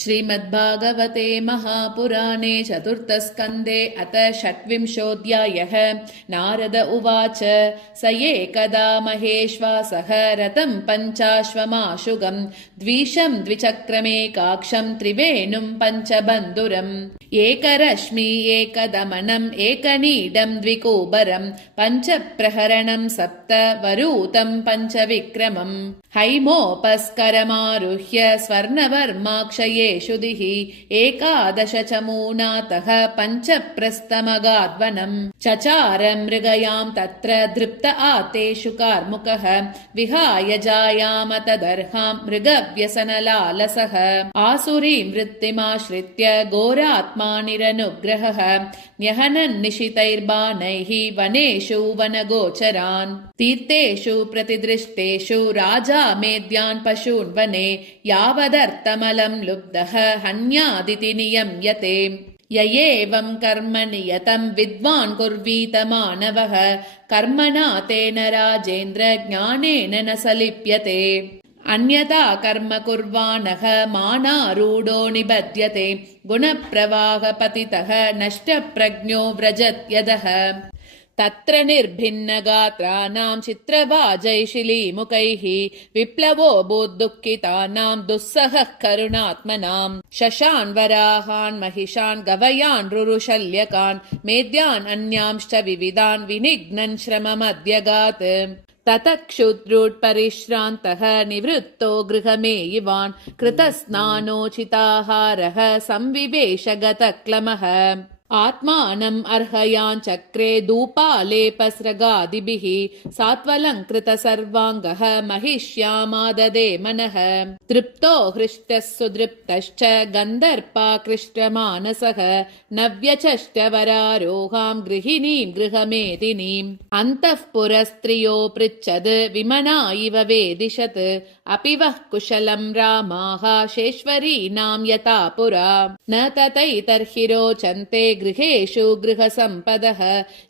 श्रीमद्भागवते महापुराणे चतुर्थस्कन्धे अथ षट्विंशोऽध्यायः। नारद उवाच स एकदा महेश्वासः रथं पञ्चाश्वमाशुगं द्विषं द्विचक्रमेकाक्षं त्रिवेणुं पञ्चबन्धुरम् एकरश्मि एकदमनम् एकनीडं द्विकूबरं पञ्चप्रहरणं सप्तवरूतं पञ्चविक्रमम् हैमोपस्करमारुह्य स्वर्णवर्माक्षयेषु दिः एकादश चमूनातः पञ्चप्रस्थमगाद्वनम् चचार मृगयां तत्र दृप्त आतेषु कार्मुकः विहाय जायाम तदर्हां मृगव्यसनलालसः आसुरीं वृत्तिमाश्रित्य घोरात्मा निरनुग्रहः न्यहनन्निशितैर्बाणैः वनेषु वनगोचरान् तीर्थेषु प्रतिदृष्टेषु राजा मेद्यान् पशून् वने यावदर्थमलं लुब्धः हन्यादिति नियम्यते य एवं कर्म नियतं विद्वान् कुर्वीत मानवः कर्मणा तेन राजेन्द्र ज्ञानेन न स लिप्यते अन्यथा कर्म कुर्वाणः मानारूढो निबध्यते गुणप्रवाहपतितः नष्टप्रज्ञो व्रजत्यधः तत्र निर्भिन्नगात्राणां चित्रवाजैशिलीमुखैः विप्लवो भूद्दुःखितानां दुःसहः करुणात्मनां शशान् वराहान् महिषान् गवयान् रुरुशल्यकान् मेद्यान् अन्यांश्च विविधान् विनिघ्नन् श्रममध्यगात् ततः क्षुद्रुट्परिश्रान्तः निवृत्तो गृहमेयिवान् कृतस्नानोचिताहारः संविवेशगतक्लमः आत्मानम् अर्हयाञ्चक्रे धूपालेपस्रगादिभिः सात्वलङ्कृत सर्वाङ्गः महिष्यामाददे मनः तृप्तो हृष्टः सुदृप्तश्च गन्धर्पाकृष्टमानसः नव्यचष्टवरारोहां गृहिणीं गृहमेदिनीम् अन्तःपुरस्त्रियो पृच्छद् विमना इव वेदिशत् अपि वः कुशलं रामाः शेश्वरीनां यथा पुरा न तथैतर्हि रोचन्ते गृहेषु गृहसम्पदः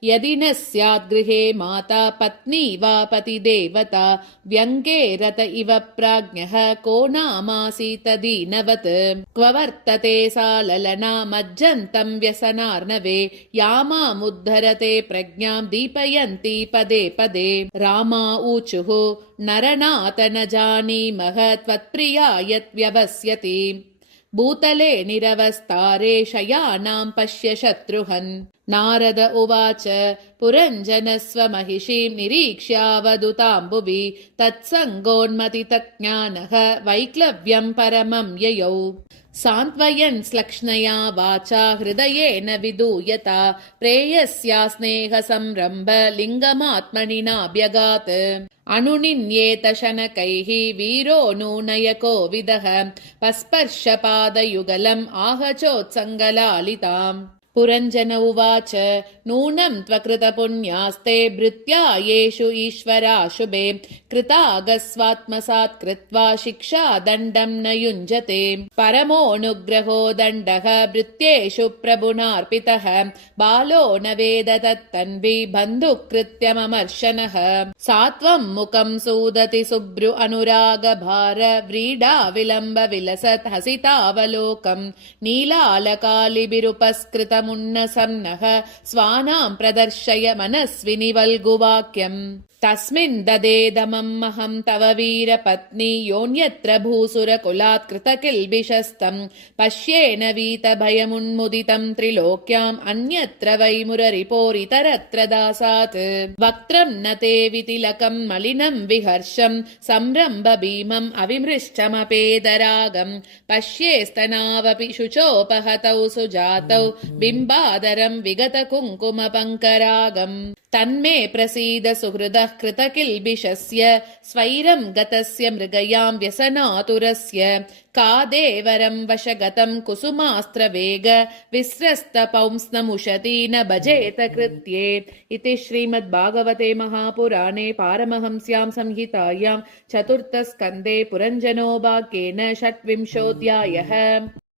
यदि न स्यात् गृहे माता पत्नी वा पतिदेवता व्यङ्गे रत इव प्राज्ञः को नामासीत दीनवत् क्व वर्तते सा ललना मज्जन्तं व्यसनार्णवे यामामुद्धरते प्रज्ञां दीपयन्ती पदे पदे रामा ऊचुः नरनाथ न जानीमः त्वत्प्रिया यद्व्यवस्यति भूतले निरवस्तारे शयानां पश्य शत्रुहन् नारद उवाच पुरञ्जनस्वमहिषीं निरीक्ष्यावदुताम्बुवि तत्सङ्गोन्मतितज्ञानः वैक्लव्यं परमं ययौ सान्त्वयन् श्लक्ष्णया वाचा हृदयेन विदूयता प्रेयस्या स्नेहसंरम्भ लिङ्गमात्मनि नाभ्यगात् अनुनिन्येत शनकैः वीरो नूनयको विदः पस्पर्शपादयुगलम् आहचोत्सङ्गलालिताम् पुरञ्जन उवाच नूनं त्वकृतपुण्यास्ते भृत्या येषु ईश्वराशुभे कृतागस्वात्मसात् कृत्वा शिक्षा दण्डं न युञ्जते परमोऽनुग्रहो दण्डः भृत्येषु प्रभुनार्पितः बालो न वेद तत्तन्वि बन्धुकृत्यममर्शनः सात्वं मुखं सूदति शुभ्रु अनुरागभार व्रीडा विलम्ब विलसत् हसितावलोकं नीलालकालिभिरुपस्कृतम् मुन्नसन्नः स्वानां प्रदर्शय मनस्विनि वल्गुवाक्यम् तस्मिन् ददेदमहं तव वीरपत्नी योऽन्यत्र भूसुरकुलात् कृतकिल्बिषस्तम् पश्येन वीतभयमुन्मुदितं त्रिलोक्याम् अन्यत्र वै मुररिपोरितरत्र दासात् वक्त्रं न ते वितिलकं मलिनं विहर्षं संरम्भ भीमम् अविमृष्टमपेदरागम् पश्येस्तनावपि शुचोपहतौ सुजातौ बिम्बादरं विगत कुङ्कुमपङ्करागम् तन्मे प्रसीद सुहृदः कृतकिल्बिषस्य स्वैरं गतस्य मृगयां व्यसनातुरस्य कादेवरं वशगतं कुसुमास्त्रवेग विस्रस्तपौंस्नमुषति न भजेत कृत्ये इति श्रीमद्भागवते महापुराणे पारमहंस्यां संहितायां चतुर्थस्कन्धे पुरञ्जनोपाख्येन षट्विंशोऽध्यायः।